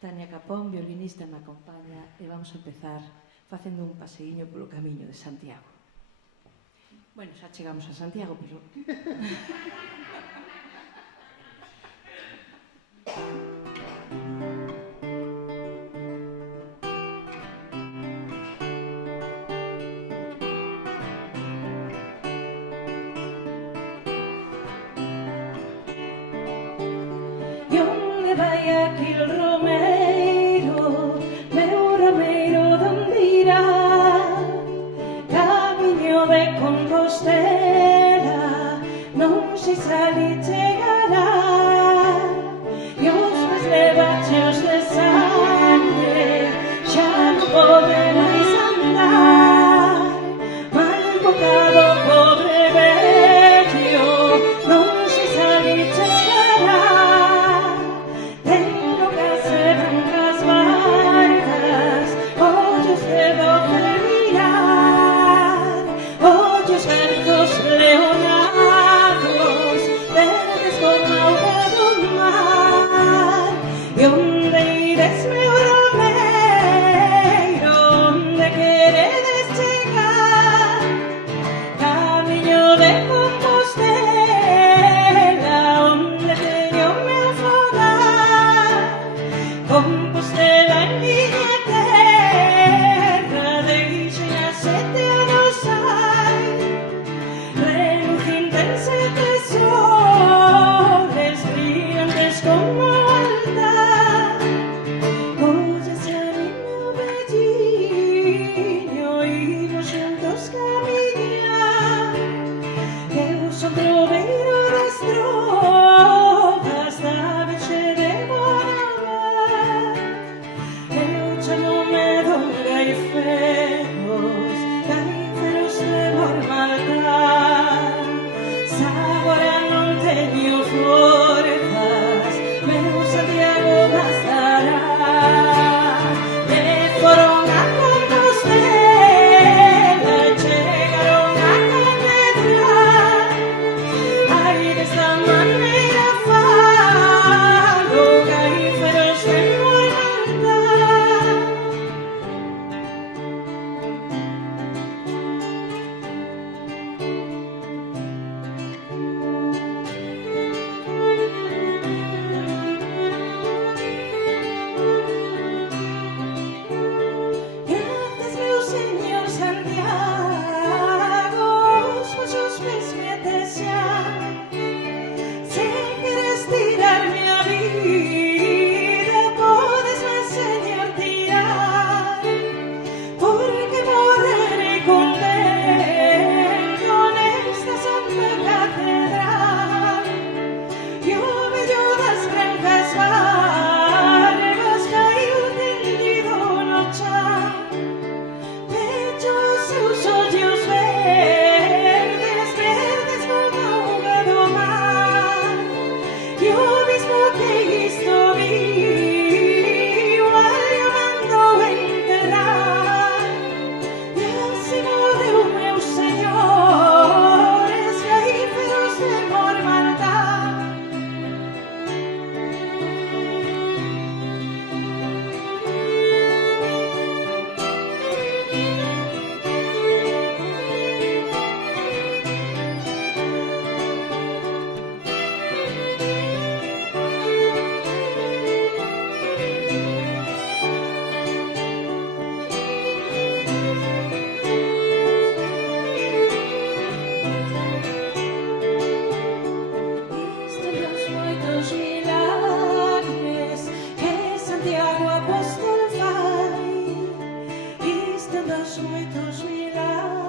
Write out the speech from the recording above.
Tania Capón, violinista, me acompaña e vamos a empezar facendo un paseíño polo camiño de Santiago. Bueno, xa chegamos a Santiago, pero... E onde vai aquel romeiro, meu romeiro, donde irá? Camiño de Compostela, non sei se ali chegará. E os pés levacheos de sangue, xa non pode máis andar. Mal bocado, pobre vello, non sei se ali chegará. Tengo case brancas barbas, ollos de doce mirar, ollos verdes leonados, verdes como auga do mar. E onde ires, meu romeiro, onde queredes chegar? Camiño de Compostela, onde teño o meu fogar. Compostela en miña terra, deixen a 7 anos hai. Relucinte en 7 soles, brillantes como o altar. Óyese a mí, meu velliño, imos xuntos camiñar. Eu son troveiro das trovas, da vexe de Bonamar. Eu chamome Don Gaiferos, Gaiferos de Mormaltar. Se agora non teño forzas, meu Santiago bastará. E foron a Compostela e chegaron a catedral. Ai, desta maneira falo, Gaiferos de Mormaltar. Gracias, meu señor Santiago, os vosos pés me atexan. Se queres tirarme a vida, podes, meu señor, tirar, porque morrerei contento nesta santa catedral. E o vello das brancas barbas caiu tendido no chan. Pecho os seus ollos verdes, verdes como auga do mar. E o mismo que isto viu, ali o mandou enterrar. E así morreu, meus señores, Gaiferos de Mormaltar. Viste los moitos milagres que Santiago Apóstol fai. Viste los moitos milagres